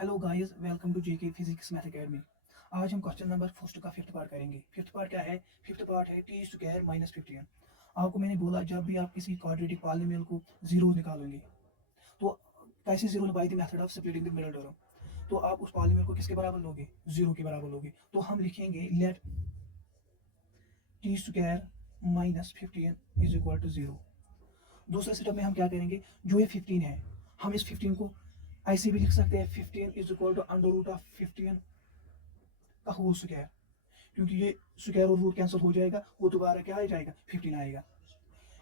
Hello guys, welcome to JK physics math academy. आज हम question number first का fifth part करेंगे। Fifth part क्या है? फिफ्थ पार्ट है टी स्क्वायर माइनस 15। आपको मैंने बोला जब भी आप किसी क्वाड्रेटिक पॉलीनोमियल को जीरो निकालेंगे तो कैसे zero by the method of splitting the middle term, तो आप उस पॉलीनोमियल को किसके बराबर लोगे? जीरो के बराबर लोगे। तो हम लिखेंगे let t square minus 15 is equal to zero. दूसरे स्टेप में हम क्या करेंगे? जो ये 15 है, हम इस 15 को ऐसे भी लिख सकते हैं 15 is equal to under root of 15 का होल स्क्वायर, क्योंकि ये स्क्वायर और रूट कैंसिल हो जाएगा, वो दोबारा क्या आ जाएगा? 15 आएगा।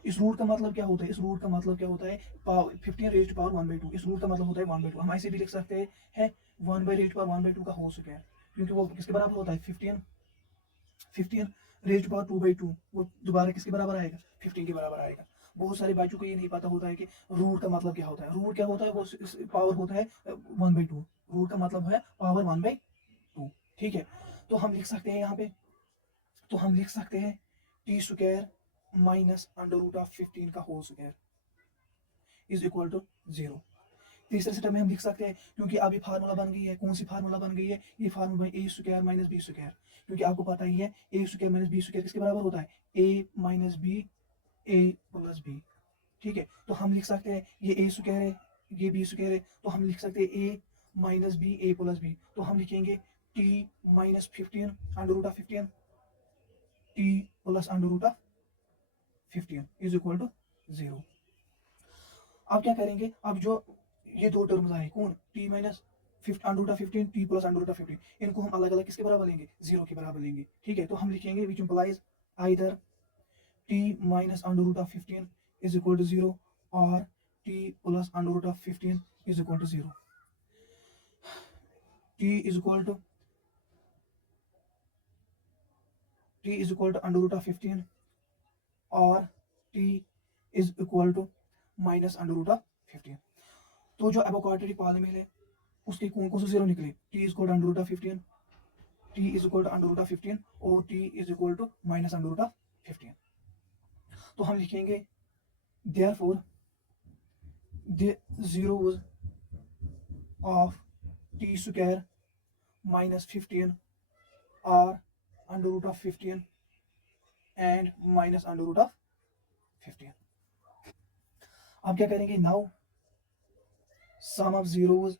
इस रूट का मतलब क्या होता है? इस रूट का मतलब क्या होता है? 15 रेज पावर 1/2। इस रूट का मतलब होता है 1/2। हम ऐसे भी लिख सकते हैं 1 बाई रेज पावर 1/2 का होल स्क्वायर, क्योंकि वो किसके बराबर होता है? 15 रेज पावर 2/2, वो दोबारा किसके बराबर आएगा? 15 के बराबर आएगा। बहुत सारे बच्चों को ये नहीं पता होता है कि रूट का मतलब क्या होता है। रूट क्या होता है? वो पावर होता है 1/2। रूट का मतलब है पावर 1/2। ठीक है, तो हम लिख सकते हैं यहाँ पे, तो हम लिख सकते हैं t square minus under root of 15 का whole square is equal to zero. तीसरे स्टेप में हम लिख सकते हैं, क्योंकि अभी फार्मूला बन गई है। कौन सी फार्मूला बन गई है? ये फार्मूला ए स्क्वायर माइनस बी स्क्वायर, क्योंकि आपको पता ही है ए स्क्वायर माइनस बी स्क्वायर किसके बराबर होता है? ए minus b a plus B. ठीक है, तो हम लिख सकते हैं ये ए स्क्वायर है, ये बी स्क्वायर है, तो हम लिख सकते हैं a minus b a plus b. तो हम लिखेंगे t minus 15 under root of 15 t plus under root of 15 is equal to zero. अब क्या करेंगे? अब जो ये दो टर्म्स आए, कौन? T minus under root of 15 t plus under root of 15, इनको हम अलग अलग किसके बराबर लेंगे? जीरो के बराबर लेंगे। ठीक है, तो हम लिखेंगे which implies either T minus under root of 15 is equal to zero और T plus under root of 15 is equal to zero. T is equal to under root of 15 और T is equal to minus under root of 15। तो जो Avogadro polynomial है उसके कौन कौन से zero निकले? T is equal to under root of 15, t is equal to under root of 15 और T is equal to minus under root of 15। तो हम लिखेंगे therefore the zeros of t square minus 15 are under root of 15 and minus under root of 15। अब क्या करेंगे? Now sum of zeros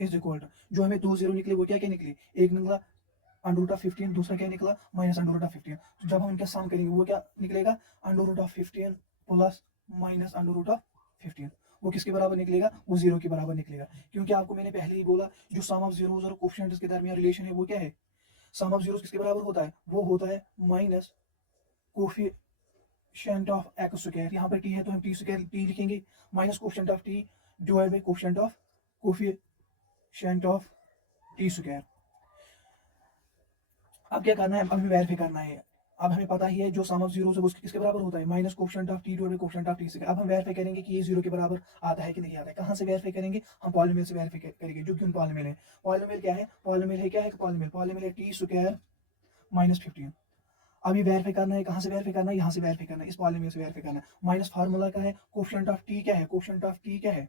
is equal to, जो हमें दो zero निकले वो क्या क्या निकले? एक निकला अंडर रूट ऑफ 15, दूसरा क्या निकला? Minus under root of 15। तो जब हम इनका सम करेंगे वो क्या निकलेगा? Under root of 15 plus minus under root of 15। वो किसके बराबर निकलेगा? वो जीरो के बराबर निकलेगा, क्योंकि आपको मैंने पहले ही बोला जो सम ऑफ जीरोस और कोफिशिएंट्स के दरमियान रिलेशन है वो क्या है? सम ऑफ जीरोस किसके बराबर होता है? वो होता है minus coefficient of x square. यहाँ पे टी है तो हम टी स्क्वायर टी लिखेंगे, minus coefficient of T divide by coefficient of coefficient of T square. अब क्या करना है? अब हमें वेरीफाई करना है। अब हमें पता ही है जो सम ऑफ जीरोस है वो किसके बराबर होता है? Minus coefficient of T divide by coefficient of T square. अब हम वेरीफाई करेंगे कि ये जीरो के बराबर आता है कि नहीं आता है। कहाँ से वेरीफाई करेंगे? हम पॉलीनोमियल से वेरीफाई करेंगे, जो कि पॉलीनोमियल है। पॉलीनोमियल क्या है? पॉलीनोमियल है क्या है? पॉलीनोमियल है टी स्क्वायर माइनस 15। अभी वेरीफाई करना है, कहाँ से वेरीफाई करना है? यहाँ से वेरीफाई करना है, इस पॉलीनोमियल से वेरीफाई करना है। माइनस फार्मूला क्या है? कोफिशिएंट ऑफ टी क्या है? कोफिशिएंट ऑफ टी क्या है?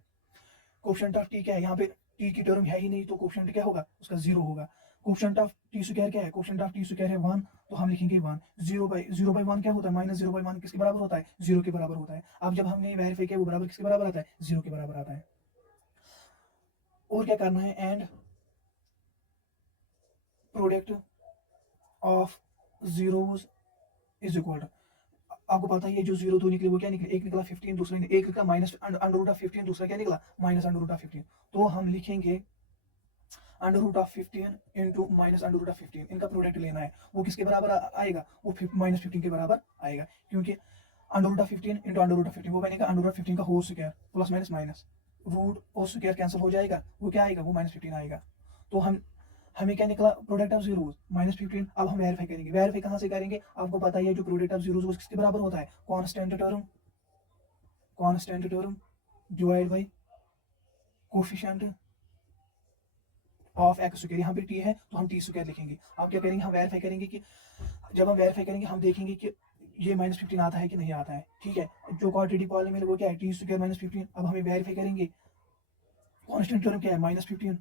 कोफिशिएंट ऑफ टी क्या है? यहाँ पे टी की टर्म है ही नहीं, तो कोफिशिएंट क्या होगा? उसका जीरो होगा। कोफिशिएंट ऑफ टी स्क्वायर क्या है? कोफिशिएंट ऑफ टी स्क्वायर है 1, तो हम लिखेंगे 1। जीरो बाई वन क्या होता है? माइनस जीरो बाई वन किसके बराबर होता है? जीरो के बराबर होता है। अब जब हमने वेरीफाई किया वो बराबर किसके बराबर आता है? जीरो के बराबर आता है। और क्या करना है? And product of zeros is equal to, आपको पता ही है जो जीरो दो निकले वो क्या निकले? एक निकला 15, दूसरा एक निकला माइनस अंडर रूट ऑफ 15, दूसरा क्या निकला? Minus under root of 15। तो हम लिखेंगे under root of 15 into minus under root of 15, इनका प्रोडक्ट लेना है। वो किसके बराबर आएगा? वो माइनस 15 के बराबर आएगा, क्योंकि under root of 15 into under root of 15 वो बनेगा अंडर रूट ऑफ 15 का whole square plus minus minus root और स्क्वायर कैंसिल हो जाएगा, वो क्या आएगा? वो माइनस 15 आएगा। तो हमें क्या निकला? Product of zeros minus 15। अब हम वेरीफाई करेंगे। वेरीफाई कहाँ से करेंगे? आपको पता ही है जो प्रोडक्ट ऑफ जीरोस वो किसके बराबर होता है? Constant term divide by coefficient of x square. यहाँ पे टी है तो हम टी स्क्वायर लिखेंगे। अब क्या करेंगे? हम वेरीफाई करेंगे कि जब हम वेरीफाई करेंगे हम देखेंगे कि ये -15 आता है कि नहीं आता है, ठीक है। जो क्वाड्रेटिक पॉलिनोमियल वो क्या है, टी स्क्वायर -15। अब हमें वेरीफाई करेंगे कांस्टेंट टर्म क्या है, -15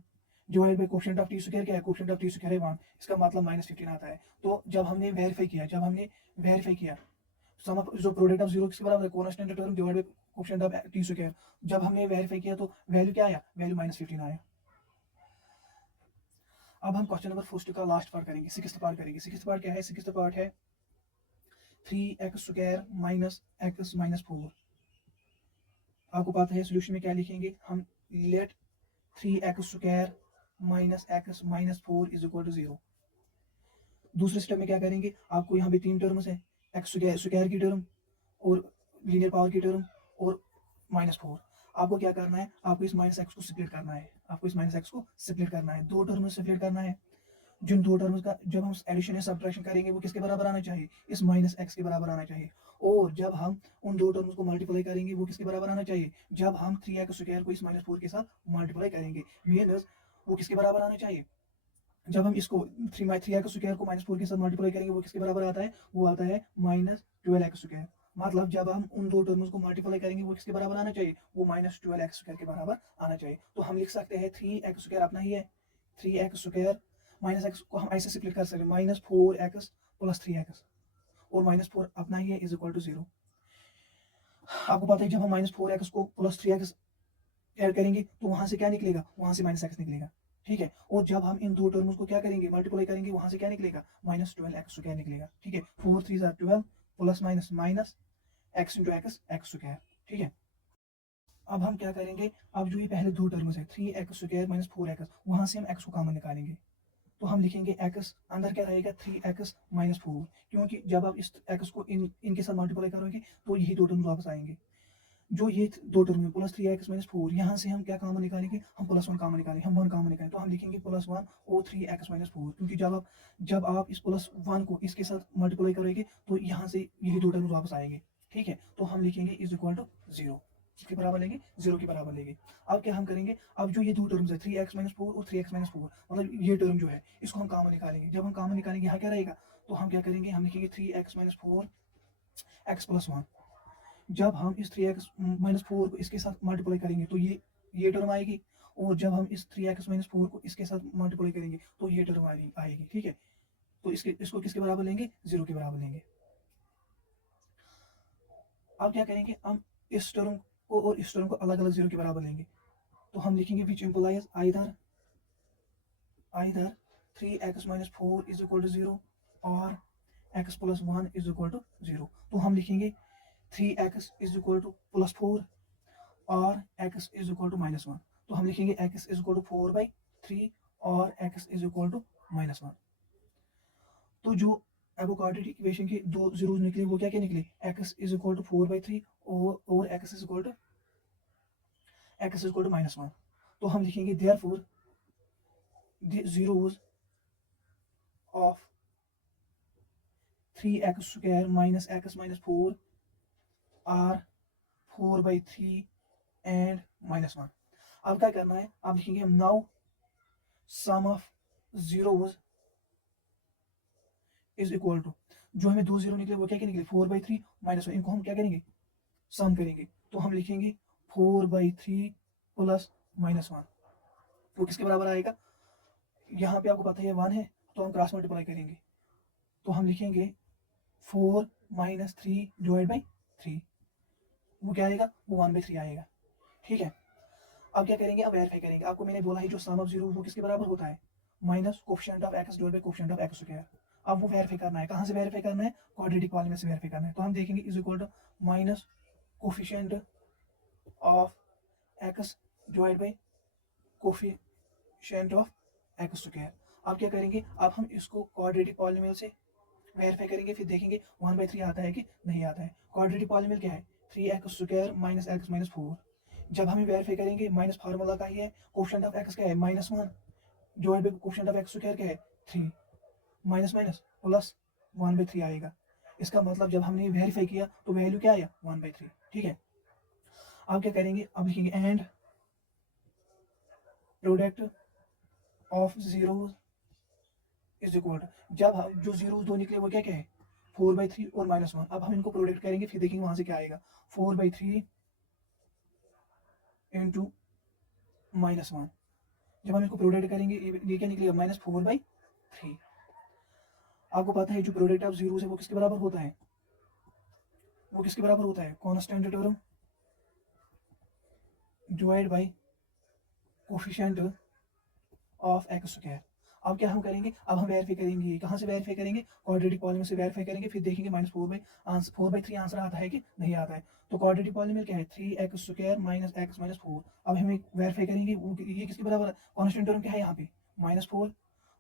divide by coefficient of T square क्या है, कोएफिशिएंट ऑफ टी स्क्वायर है 1, इसका मतलब -15 आता है। तो जब हमने वेरीफाई किया सम ऑफ जो प्रोडक्ट ऑफ जीरो किसके बराबर है, constant term divide by coefficient of T square. जब हमने वेरीफाई किया तो वैल्यू क्या आया, वैल्यू -15 आया। अब हम क्वेश्चन नंबर फर्स्ट का लास्ट पार्ट करेंगे, सिक्स्थ पार्ट करेंगे। सिक्स्थ पार्ट क्या है, सिक्स्थ पार्ट है 3x² माइनस x माइनस 4। आपको पता है सोल्यूशन में क्या लिखेंगे हम, let 3x² minus x minus 4 is equal to 0। दूसरे स्टेप में क्या करेंगे, आपको यहाँ पे 3 टर्म्स है, एक्स स्क्वायर की टर्म और लीनियर पावर की टर्म और -4। आपको क्या करना है, आपको इस -x को स्प्लिट करना है, दो टर्म्स स्प्लिट करना है। जिन दो टर्म्स का जब हम एडिशन या सब्ट्रैक्शन करेंगे वो किसके बराबर आना चाहिए, इस -x के बराबर आना चाहिए। और जब हम उन दो टर्म्स को मल्टीप्लाई करेंगे वो किसके बराबर आना चाहिए, जब हम 3x² को इस -4 के साथ मल्टीप्लाई करेंगे, मीन्स वो किसके बराबर आना चाहिए, जब हम इसको 3x² को -4 के साथ मल्टीप्लाई करेंगे वो किसके बराबर आता है, वो आता है -12x²। मतलब जब हम उन दो टर्म्स को मल्टीप्लाई करेंगे वो किसके बराबर आना चाहिए, वो -12x² के बराबर आना चाहिए। तो हम लिख सकते हैं 3x² अपना ही है, 3x² -x को हम ऐसे स्प्लिट कर सकते हैं, -4x प्लस 3x, और -4 अपना ही है इज इक्वल टू 0। आपको पता है जब हम -4x को प्लस 3x ऐड करेंगे तो वहां से क्या निकलेगा, वहां से -x निकलेगा, ठीक है। और जब हम इन दो टर्म्स को क्या करेंगे, मल्टीप्लाई करेंगे, वहां से क्या निकलेगा, -12x² निकलेगा, ठीक है। 4 3 12 plus minus minus x into x², ठीक है। अब हम क्या करेंगे, अब जो ये पहले दो टर्म्स है 3x² माइनस 4x, वहां से हम x को कॉमन निकालेंगे। तो हम लिखेंगे x अंदर क्या रहेगा 3x माइनस 4, क्योंकि जब आप इस x को इनके साथ मल्टीप्लाई करोगे तो यही दो टर्म्स वापस आएंगे। जो ये दो टर्म है प्लस 3x माइनस 4, यहाँ से हम क्या कॉमन निकालेंगे, हम +1 कॉमन निकालेंगे, हम 1 कॉमन निकालेंगे, तो हम लिखेंगे +1 और 3x माइनस 4, क्योंकि जब आप इस +1 को इसके साथ मल्टीप्लाई करोगे तो यहाँ से यही दो टर्म वापस आएंगे, ठीक है। तो हम लिखेंगे इज इक्वल टू 0, इसके बराबर लेंगे, 0 के बराबर लेंगे। अब क्या हम करेंगे, अब जो ये दो टर्म्स है 3x माइनस 4 और 3x माइनस 4, मतलब ये टर्म जो है इसको हम कॉमन निकालेंगे। जब हम कॉमन निकालेंगे यहाँ क्या रहेगा, तो हम क्या करेंगे, हम लिखेंगे 3x माइनस 4 x प्लस 1। जब हम इस 3x माइनस 4 को इसके साथ मल्टीप्लाई करेंगे तो ये टर्म आएगी, और जब हम इस 3x माइनस 4 को इसके साथ मल्टीप्लाई करेंगे तो ये टर्म आएगी, ठीक है। तो इसको किसके बराबर लेंगे, 0 के बराबर लेंगे। अब क्या करेंगे, हम इस टर्म को और इस टर्म को अलग अलग 0 के बराबर लेंगे। तो हम लिखेंगे which implies either 3x minus 4 is equal to 0 और x plus 1 is equal to 0। तो हम लिखेंगे 3x is equal two plus 4 और x इज इक्वल टू -1। तो हम लिखेंगे x इज इक्वल टू 4/3 और x इज इक्वल टू -1। तो जो एवोगाड्रो इक्वेशन के दो जीरोस निकले वो क्या क्या निकले, x इज इक्वल टू 4/3 और x इज इक्वल टू -1। तो हम लिखेंगे therefore the zeros of 3x² minus x minus 4 are 4/3 and -1। अब क्या करना है, अब लिखेंगे हम now sum of zeros is equal to, जो हमें दो जीरो निकले वो क्या क्या निकले, 4/3 -1, इनको हम क्या करेंगे, सम करेंगे। तो हम लिखेंगे 4/3 प्लस -1, वो किसके बराबर आएगा, यहाँ पे आपको पता है 1 है तो हम क्रॉस मल्टीप्लाई करेंगे। तो हम लिखेंगे 4 - 3 डिवाइड बाई 3, वो क्या आएगा, वो 1/3 आएगा, ठीक है। अब क्या करेंगे, अब वेरीफाई करेंगे। आपको मैंने बोला है जो सम ऑफ जीरो वो किसके बराबर होता है, minus coefficient of x divide by coefficient of x²। अब वो वेरीफाई करना है, कहाँ से वेरीफाई करना है, क्वाड्रेटिक पॉलीनोमियल से वेरीफाई करना है। तो हम देखेंगे is equal to minus coefficient of x divide by coefficient of x²। अब क्या करेंगे, अब हम इसको क्वाड्रेटिक पॉलीनोमियल से वेरीफाई करेंगे, फिर देखेंगे 1/3 आता है कि नहीं आता है। क्वाड्रेटिक पॉलीनोमियल क्या है, 3x² माइनस x माइनस 4। जब हमें वेरीफाई करेंगे माइनस फार्मूला का ही है, कोएफिशिएंट ऑफ x क्या है -1 divide by coefficient of x² क्या है 3, माइनस माइनस प्लस 1/3 आएगा। इसका मतलब जब हमने वेरीफाई किया तो वैल्यू क्या आया 1/3, ठीक है। अब क्या करेंगे, अब लिखेंगे and product of zeros is equal to, जब हम जो जीरोस दो निकले वो क्या क्या है 4/3 और -1। अब हम इनको प्रोडक्ट करेंगे, फिर देखेंगे वहां से क्या आएगा। 4/3 इंटू -1। जब हम इसको प्रोडक्ट करेंगे ये क्या निकलेगा, -4/3। आपको पता है जो प्रोडक्ट ऑफ जीरो है वो किसके बराबर होता है, वो किसके बराबर होता है, constant term divide by coefficient of x square. अब क्या हम करेंगे, अब हम वेरीफाई करेंगे, कहाँ से वेरीफाई करेंगे, क्वाड्रेटिक पॉलीनोमियल से वेरीफाई करेंगे, फिर देखेंगे -4/3 आंसर आता है कि नहीं आता है। तो क्वाड्रेटिक पॉलीनोमियल क्या है, 3x² माइनस एक्स माइनस 4। अब हमें वेरीफाई करेंगे ये किसके बराबर है, कांस्टेंट टर्म क्या है यहाँ पे -4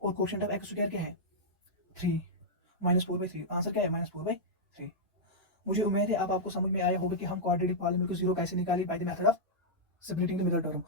और कोफिशिएंट ऑफ एक्स स्क्वायर क्या है 3, -4/3 आंसर क्या है -4/3। मुझे उम्मीद है अब आपको समझ में आया होगा कि हम क्वाड्रेटिक पॉलीनोमियल को जीरो कैसे निकालें by the method of splitting the middle term.